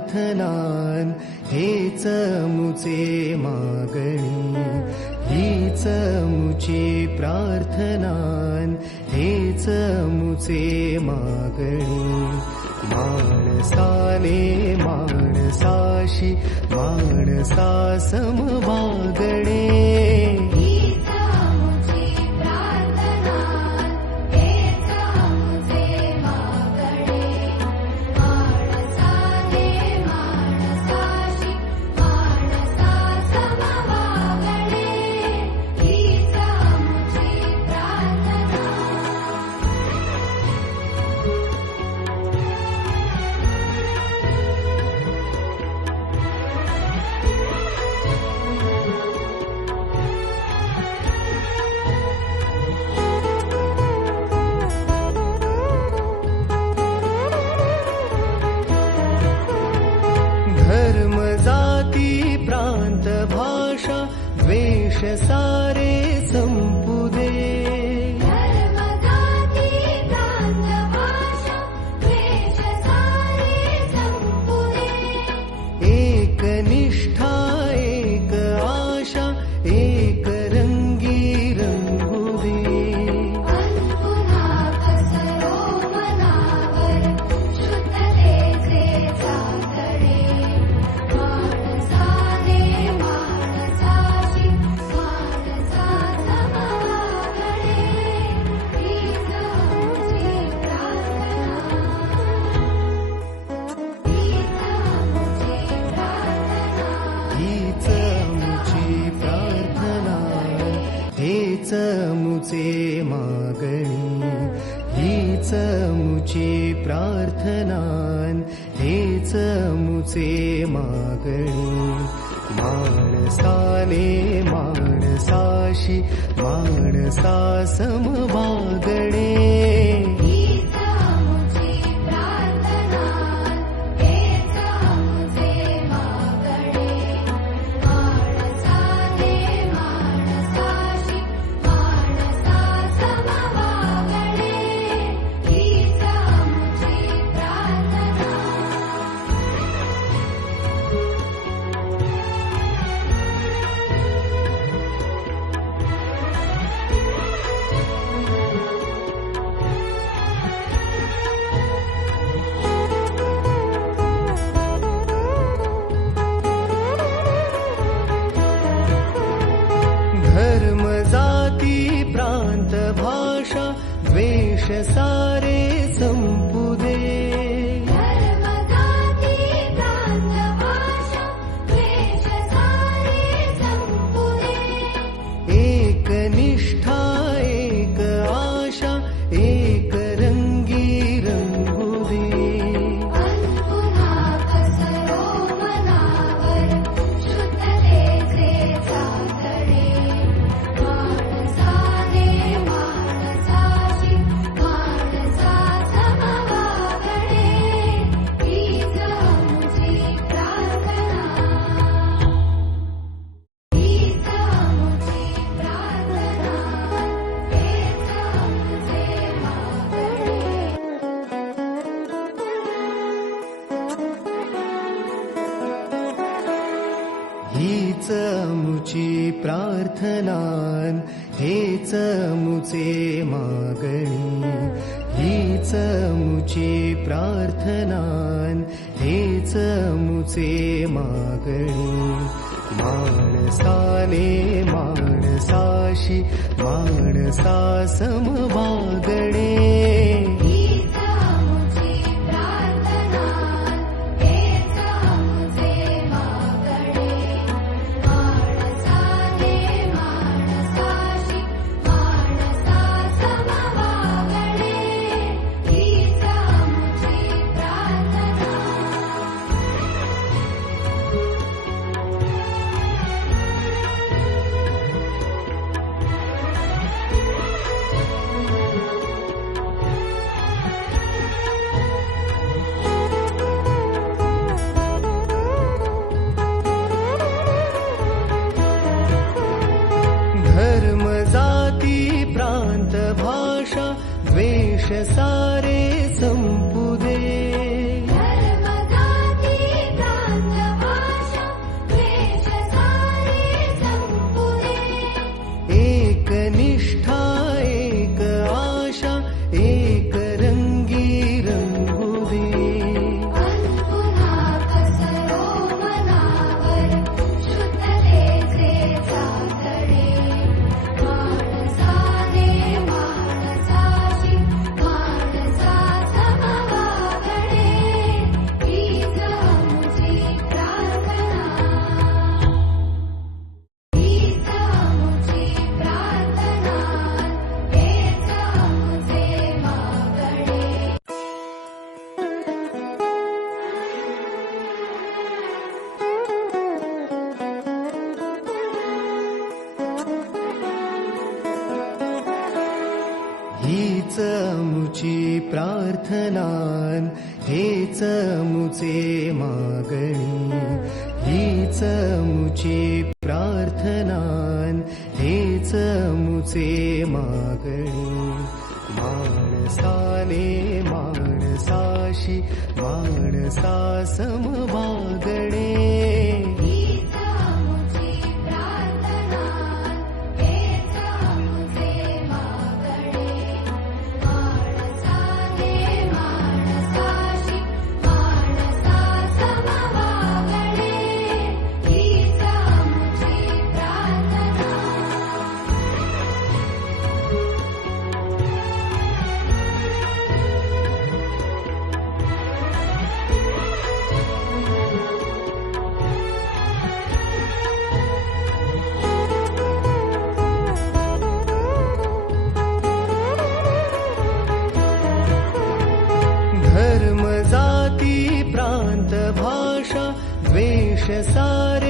प्रार्थनान हेच मुचे मागणी, हीच मुची प्रार्थनान हेच मुचे मागणी. माणसाने माणसाशी माणसा समवागणे, धर्म जाती प्रांत भाषा द्वेष सारे संपू दे. एक निष्ठा एक आशा एक रंगी रंगू दे. हीच मुची प्रार्थना हेच मुचे मागणी, हीच मुची प्रार्थनान हेच मुचे मागणी. माणसाने माणसाशी माणसा समवागणे, धर्म जाती प्रांत भाषा द्वेष सारे संपू दे. एक निष्ठा एक आशा एक रंगी रंगू दे. हीच मुची प्रार्थनान हेच मुचे मागणी, हीच मुची प्रार्थनान हेच मुचे मागणी. माणसाने माणसाशी माणसा समवागणे, सारे संपू दे. प्रार्थनान हेच मुचे मागणी हीच मुची प्रार्थनान हेच मुचे मागणी माणसाने माणसाशी माणसा समवागणे हीच मुची प्रार्थना हेच मुचे मागणे माणसाने माणसाशी माणसा समवागणे हीच मुची प्रार्थना धर्म जाती प्रांत भाषा द्वेष सारे